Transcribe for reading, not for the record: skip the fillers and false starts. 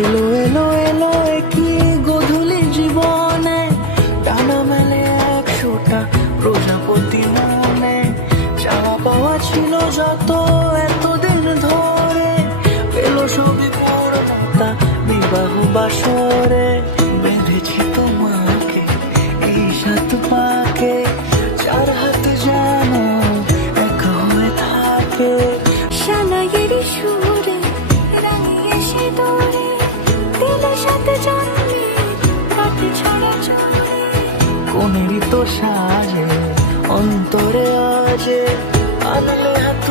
এলো এলো এলো একই গধূলি জীবনে, টানা মেলে 100টা প্রজাপতি মনে। চাওয়া পাওয়া ছিল যত এতদিন ধরে, পেলো সবই পূর্ণতা বিবাহ বাসরে। বেঁধেছি তোমাকে এই 7 পাকে, 4 হাত যেন একা হয়ে থাকে। শালায়ের সুরে রাঙিয়ে সিঁদুরে, দিলে 7 জন্মে রাত ছড়া চলে। কোনেরই তো সাজে অন্তরে আজে, আনলে হাত